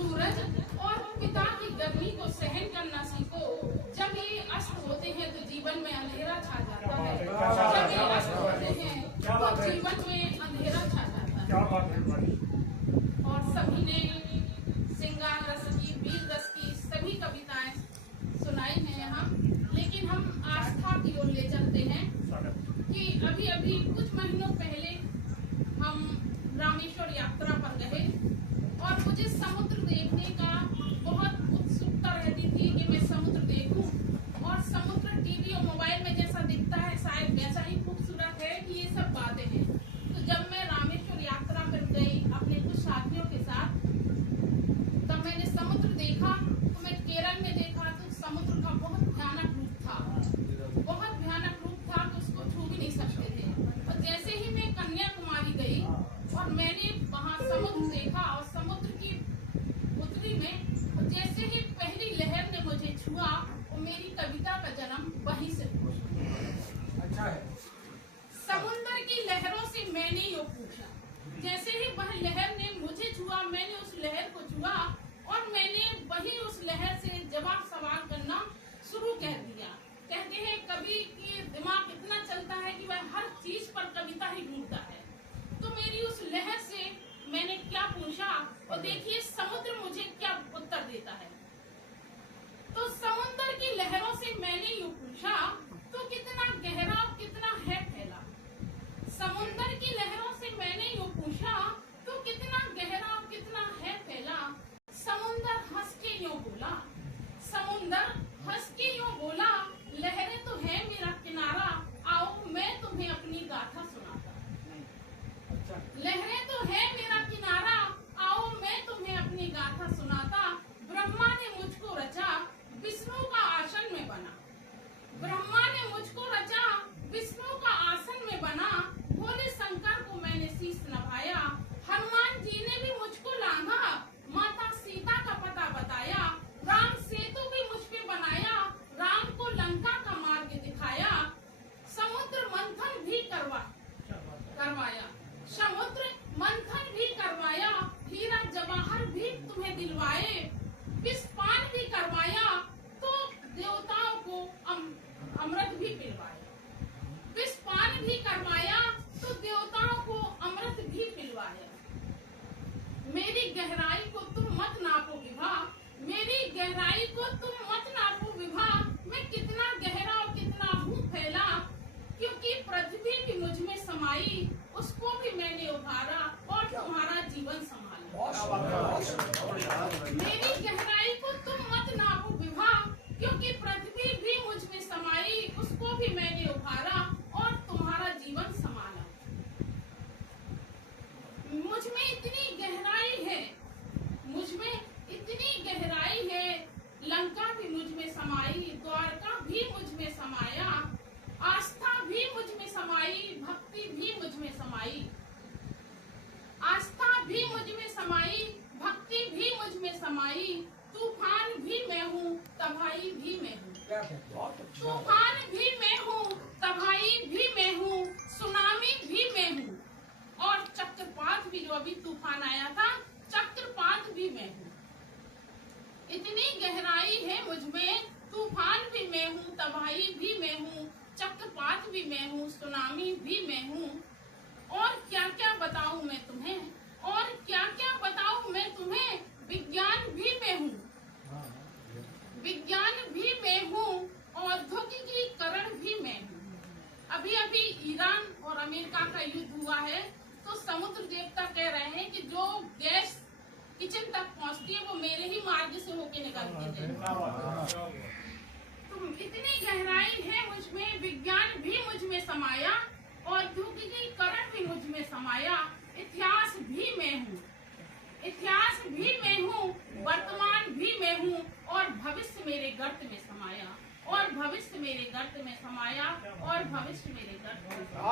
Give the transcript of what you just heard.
सूरज और पिता की गर्मी को सहन करना सीखो। जब ये अस्त होते हैं तो जीवन में अंधेरा छा जाता है। जब ये अस्त होते हैं तो जीवन में अंधेरा छा जाता है। और सभी ने श्रृंगार रस की, वीर रस की सभी कविताएं सुनाई हैं यहाँ, लेकिन हम आस्था की ओर ले चलते हैं कि अभी अभी कुछ महीनों पहले हम रामेश्वर यात्रा पर गए और मुझे समुद्र देखने का बहुत उत्सुकता रहती थी कि मैं समुद्र देखूं। और समुद्र टीवी और मोबाइल में जैसा दिखता है शायद वैसा ही खूबसूरत है कि ये सब बातें हैं। तो जब मैं रामेश्वर यात्रा पर गई अपने कुछ साथियों के साथ, तब मैंने समुद्र देखा। तो मैं केरल में देखा तो समुद्र का बहुत भयानक रूप था, बहुत भयानक रूप था कि उसको छू भी नहीं सकते थे। और जैसे ही मैं कन्याकुमारी गई और मैंने वहाँ समुद्र देखा और समुद्र की उत्तरी में जैसे ही पहली लहर ने मुझे छुआ और मेरी कविता का जन्म वहीं से हुआ। अच्छा है। समुद्र की लहरों से मैंने ये पूछा, जैसे ही वह लहर ने मुझे छुआ मैंने उस लहर को छुआ और मैंने वही उस लहर से जवाब सवाल करना शुरू कर दिया। कहते हैं कवि की दिमाग इतना चलता है कि वह हर चीज पर कविता ही ढूंढता है। तो मेरी उस लहर से मैंने क्या पूछा और देखिए समुद्र मुझे क्या उत्तर देता है। तो समुद्र की लहरों से मैंने यूँ पूछा तो कितना गहरा और कितना है फैला। समुद्र की लहरों से मैंने यूँ पूछा तो कितना गहरा और कितना है फैला। समुद्र हंस के यूँ बोला, समुद्र हंस के यूँ बोला, लहरें तो है मेरा किनारा, आओ मैं तुम्हें अपनी गाथा सुनाता। लहरें तो है मेरा किनारा, आओ मैं तुम्हें अपनी गाथा सुनाता। ब्रह्मा ने मुझको रचा, विष्णु का आसन में बना। ब्रह्मा ने मुझको रचा, विष्णु का आसन में बना। भोले शंकर को मैंने शीश नभाया। हनुमान जी ने भी मुझको लांघा, माता सीता का पता बताया। राम सेतु भी मुझ पे बनाया, राम को लंका का मार्ग दिखाया। समुद्र मंथन भी करवाया, समुद्र मंथन भी करवाया। हीरा जवाहर भी तुम्हें दिलवाए, विष पान भी करवाया तो देवताओं को अमृत भी पिलवाया। विष पान भी करवाया तो देवताओं को अमृत भी पिलवाया। मेरी गहराई को तुम मत नापो विभा, मेरी गहराई को तुम मत नापो विभा। मैं कितना गहरा और कितना हूँ फैला, क्योंकि पृथ्वी भी मुझ में समाई, उसको भी मैंने उभारा और तुम्हारा जीवन संभाला। मेरी गहराई को तुम मत नापो विभा, क्योंकि पृथ्वी भी मुझ में समाई, उसको भी मैंने उभारा और तुम्हारा जीवन संभाला। मुझ में इतनी गहराई है, मुझ में इतनी गहराई है। लंका भी मुझ में समाई, द्वारका भी मुझ में समाया। आस्था भी मुझ में समाई, भक्ति भी मुझ में समाई। आस्था भी मुझ में समाई, भक्ति भी मुझ में समाई। तूफान भी मैं हूँ, तबाही भी मैं हूँ। तूफान भी मैं हूँ, तबाही भी मैं हूँ, सुनामी भी मैं हूँ। और चक्रपात भी, जो अभी तूफान आया था, चक्रपात भी मैं हूँ। इतनी गहराई है मुझ में, तूफान भी मैं हूँ, तबाही भी मैं हूँ, चक्रपात भी मैं हूँ, सुनामी भी मैं हूँ। और क्या क्या बताऊँ मैं तुम्हें, और क्या क्या बताऊँ मैं तुम्हें। विज्ञान भी मैं हूँ, विज्ञान भी मैं हूँ, औद्योगिकीकरण भी मैं हूँ। अभी अभी ईरान और अमेरिका का युद्ध हुआ है तो समुद्र देवता कह रहे हैं कि जो गैस किचन तक पहुंचती है वो मेरे ही मार्ग से होके निकलती है। तो इतनी गहराई है मुझ में, विज्ञान भी मुझ में समाया, औद्योगिकीकरण भी मुझ में समाया। इतिहास भी मैं हूँ, इतिहास भी मैं हूँ, वर्तमान भी मैं हूँ और भविष्य मेरे गर्त में समाया, और भविष्य मेरे गर्त में समाया, और भविष्य मेरे गर्त में समाया।